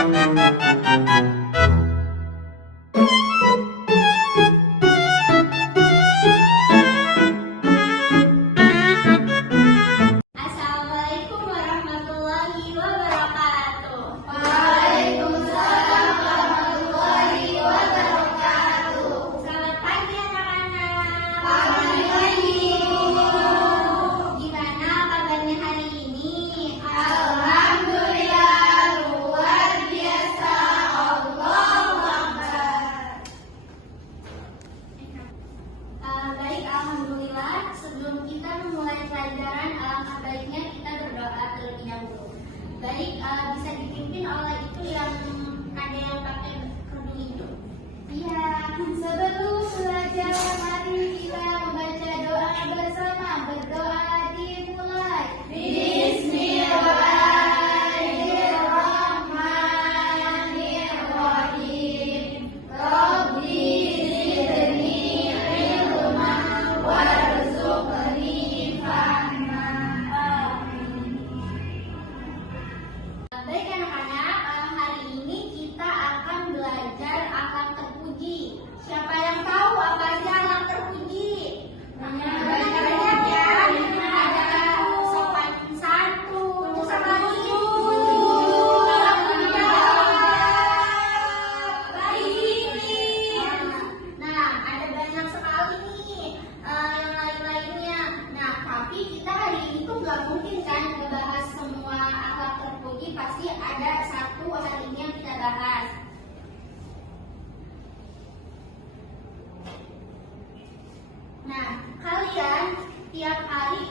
Assalamualaikum warahmatullahi wabarakatuh. Waalaikumsalam warahmatullahi wabarakatuh. Selamat pagi anak-anak. Pagi. Gimana kabarnya hari ini? Alhamdulillah luar biasa. Allahu Akbar. Baik, alhamdulillah. Sebelum kita memulai pelajaran, alangkah baiknya kita berdoa terlebih dahulu. Baik, bisa dipimpin oleh itu yang ada yang pakai kerudung hijau. Iya, sebelum belajar mari kita membaca doa bersama. Berdoa dimulai. Bismillahirrahmanirrahim. Rabbi zidni ilman warzuqni fahma. Baik anak-anak, hari ini kita akan belajar akhlak terpuji. Siapa yang tahu apa sih akhlak terpuji? Banyak ya. Ada sopan santun, sopan jujur, tanggung jawab, baik disiplin. Nah, ada banyak sekali nih yang lain-lainnya. Nah, tapi kita hari ini tuh nggak mungkin kan ngebahas semua akhlak terpuji. Pasti ada satu hari ini yang kita bahas. Nah, kalian tiap hari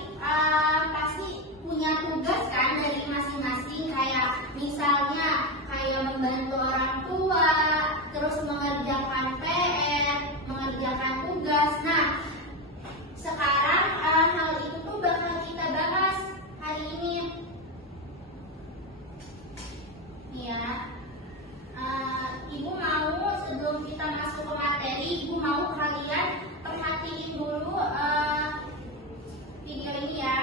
pasti punya tugas kan dari masing-masing, kayak misalnya kayak membantu orang tua, terus mengerjakan PR, mengerjakan tugas. Nah, sekarang hal itu tuh bakal kita bahas hari ini. Nih ya, Ibu mau sebelum kita masuk ke materi, Ibu mau kalian perhatiin dulu video ini ya.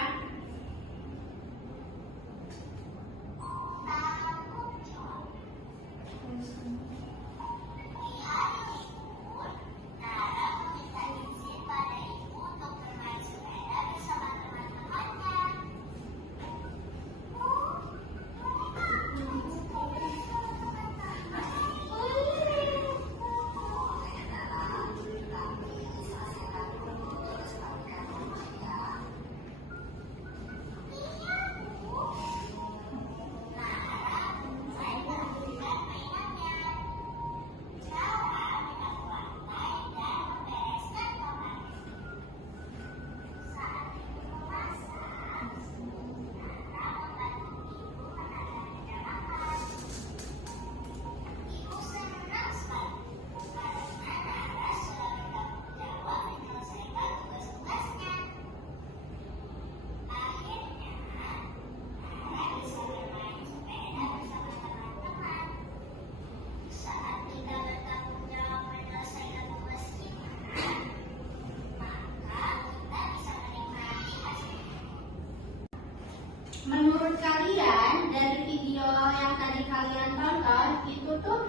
Menurut kalian dari video yang tadi kalian tonton itu tuh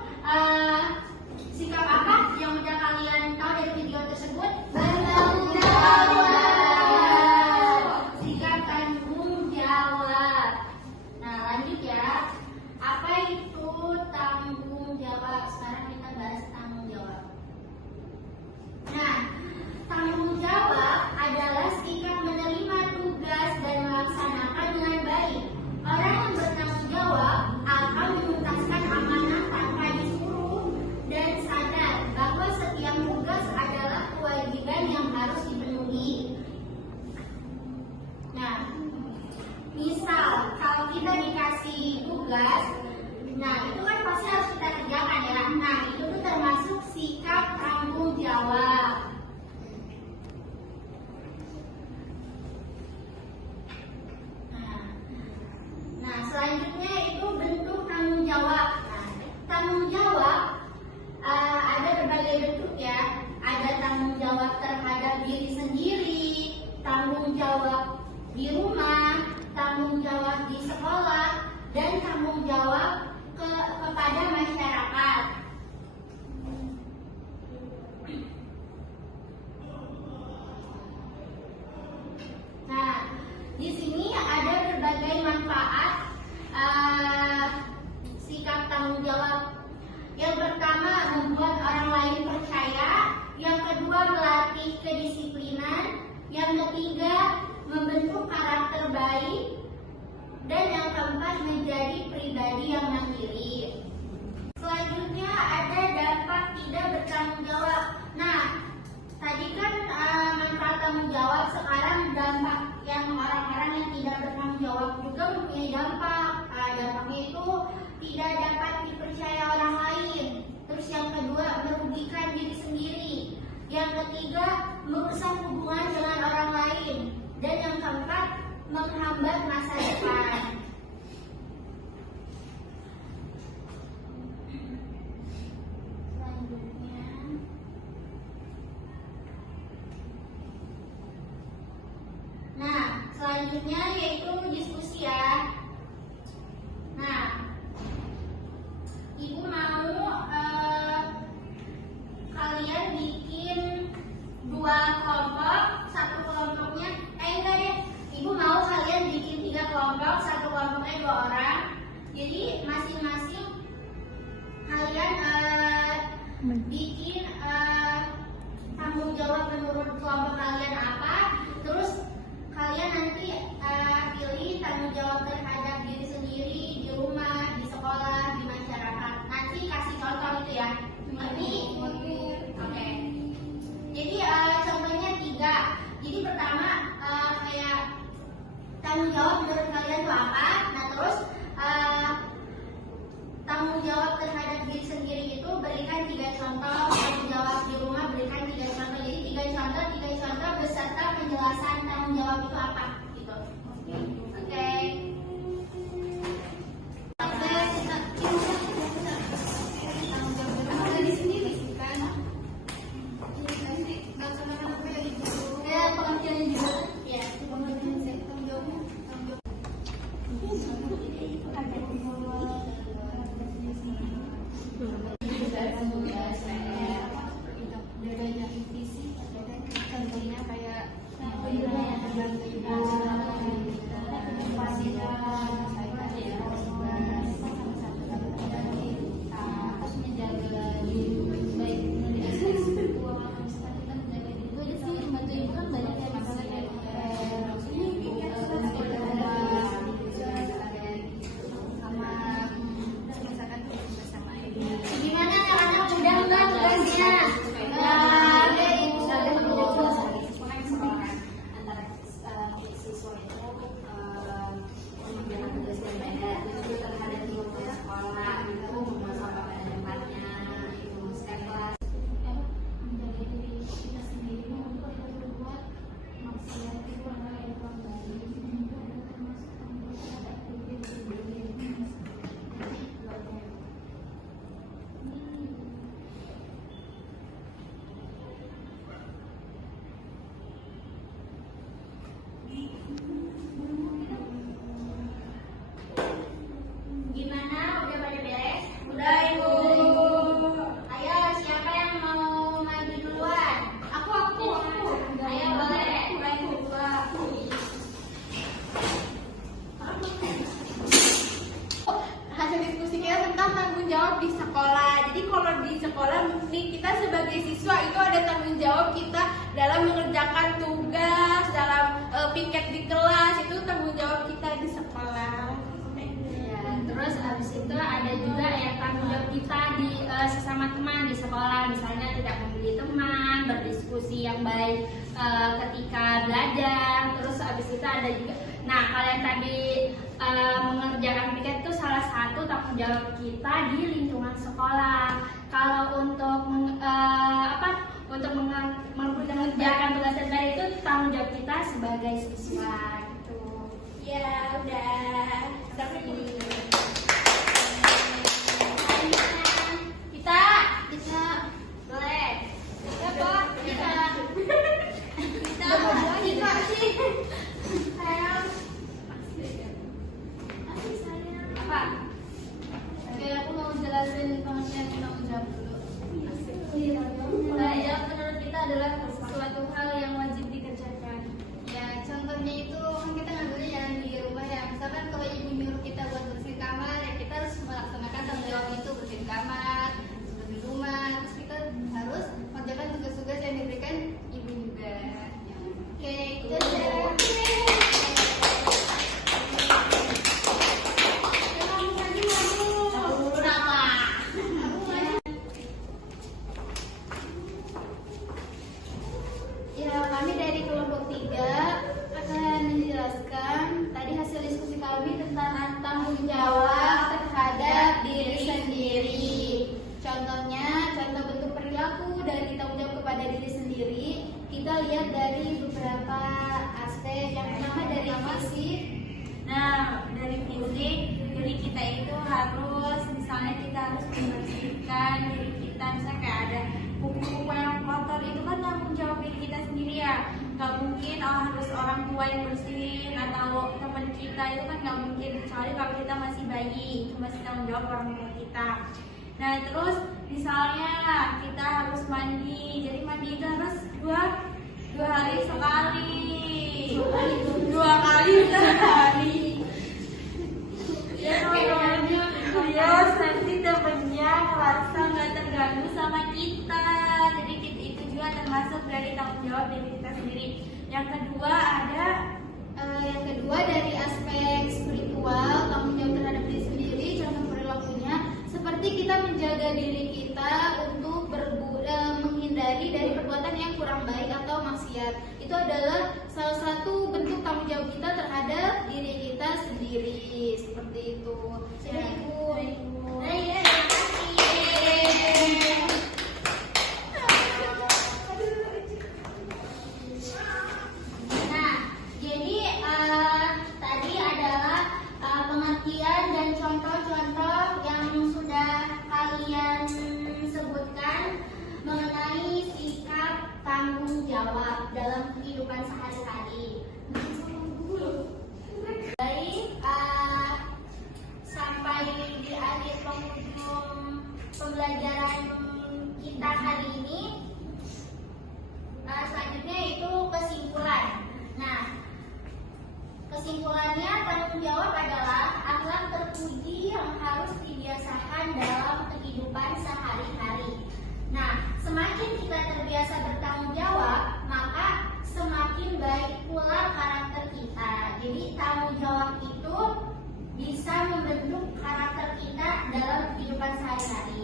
sikap apa yang udah kalian tahu dari video tersebut? Bertanggung jawab. Sikap tanggung jawab. Nah, lanjut ya. Apa itu tanggung jawab? Sekarang kita bahas tanggung jawab. Nah, tanggung jawab adalah sikap menerima tugas dan melaksanakan dengan baik. Orang yang bertanggung jawab akan menuntaskan amanah tanpa disuruh dan sadar bahwa setiap tugas adalah kewajiban yang harus dipenuhi. Nah, misal kalau kita dikasih tugas, nah itu kan pasti harus kita kerjakan ya. Nah, itu tuh termasuk sikap tanggung jawab. Nah, selanjutnya itu bentuk tanggung jawab. Nah, tanggung jawab ada berbagai bentuk ya. Ada tanggung jawab terhadap diri sendiri, tanggung jawab di rumah, tanggung jawab di sekolah, dan tanggung jawab ke melatih kedisiplinan. Yang ketiga, membentuk karakter baik. Dan yang keempat, menjadi pribadi yang mandiri. Selanjutnya ada dampak tidak bertanggung jawab. Nah, tadi kan manfaat tanggung jawab, sekarang dampak yang orang-orang yang tidak bertanggung jawab juga mempunyai dampak. Dampaknya itu tidak dapat dipercaya orang lain. Terus yang kedua, merugikan diri sendiri. Yang ketiga, merusak hubungan dengan orang lain. Dan yang keempat, menghambat masa depan. Selanjutnya yaitu diskusi ya. Nah, Ibu mau kalian bikin dua kelompok, satu kelompoknya enggak deh. Ibu mau kalian bikin 3 kelompok, satu kelompoknya 2 orang. Jadi masing-masing kalian bikin tanggung jawab menurut kelompok kalian apa. Terus kalian nanti pilih tanggung jawab terhadap diri sendiri, di rumah, di sekolah, di masyarakat. Nanti kasih contoh itu ya. Ini oke. Jadi contohnya 3. Jadi pertama kayak tanggung jawab menurut kalian itu apa. Nah terus tanggung jawab terhadap diri sendiri itu berikan 3 contoh. Tanggung jawab di rumah berikan 3 contoh. Jadi 3 contoh beserta penjelasan tanggung jawab itu apa gitu. Oke. kita sebagai siswa itu ada tanggung jawab kita dalam mengerjakan tugas, dalam piket di kelas, itu tanggung jawab kita di sekolah. Ya, terus habis itu ada juga ya tanggung jawab kita di sesama teman di sekolah, misalnya tidak membeli teman, berdiskusi yang baik ketika belajar. Terus habis itu ada juga, nah kalian tadi mengerjakan piket itu salah satu tanggung jawab kita di lingkungan sekolah. Kalau untuk mengerjakan tugas dasar itu tanggung jawab kita sebagai siswa gitu. Ya udah. Sampai ini. Kita boleh. Kita sih. Apa? Oke, aku mau jelasin pengertian tanggung jawab dulu. Tanggung jawab menurut kita adalah suatu hal yang wajib dikerjakan. Ya, contohnya itu kan kita ngambilnya yang di rumah ya. Misalkan kalau ibu nyuruh kita buat bersihin kamar, ya kita harus melaksanakan tanggung jawab itu, bersihin kamar, bersihin rumah. Terus kita harus mengerjakan tugas-tugas yang diberikan ibu. mulai dari beberapa aspek. Yang pertama dari fisik. Nah, dari fisik, jadi kita itu harus, misalnya kita harus membersihkan diri kita, misalnya kayak ada kuku-kuku yang kotor, itu kan tanggung jawab diri kita sendiri ya. Gak mungkin harus orang tua yang bersihin atau teman kita, itu kan gak mungkin, kecuali kalau kita masih bayi, itu masih tanggung jawab orang tua kita. Nah, terus misalnya kita harus mandi, jadi mandi itu harus dua hari sekali. Dua kali sehari. Ya, nanti temennya merasa nggak terganggu sama kita. Jadi itu juga termasuk dari tanggung jawab diri kita sendiri. Yang kedua dari aspek spiritual, tanggung jawab terhadap diri sendiri, contoh perilakunya seperti kita menjaga diri kita untuk menghindari dari perbuatan yang kurang baik atau maksiat. Itu adalah salah satu bentuk tanggung jawab kita terhadap diri kita sendiri, seperti itu. Ya, Ibu. Iya, terima kasih. Nah, jadi tadi adalah pengertian dan contoh-contoh yang sudah kalian sebutkan mengenai sikap tanggung jawab dalam kehidupan sehari-hari. Baik, sampai di akhir penghujung pembelajaran kita hari ini. Selanjutnya itu kesimpulan. Nah, kesimpulannya tanggung jawab adalah akhlak terpuji yang harus dibiasakan dalam kehidupan sehari-hari. Nah, semakin kita terbiasa bertanggung jawab, maka semakin baik pula karakter kita. Jadi tanggung jawab itu bisa membentuk karakter kita dalam kehidupan sehari-hari.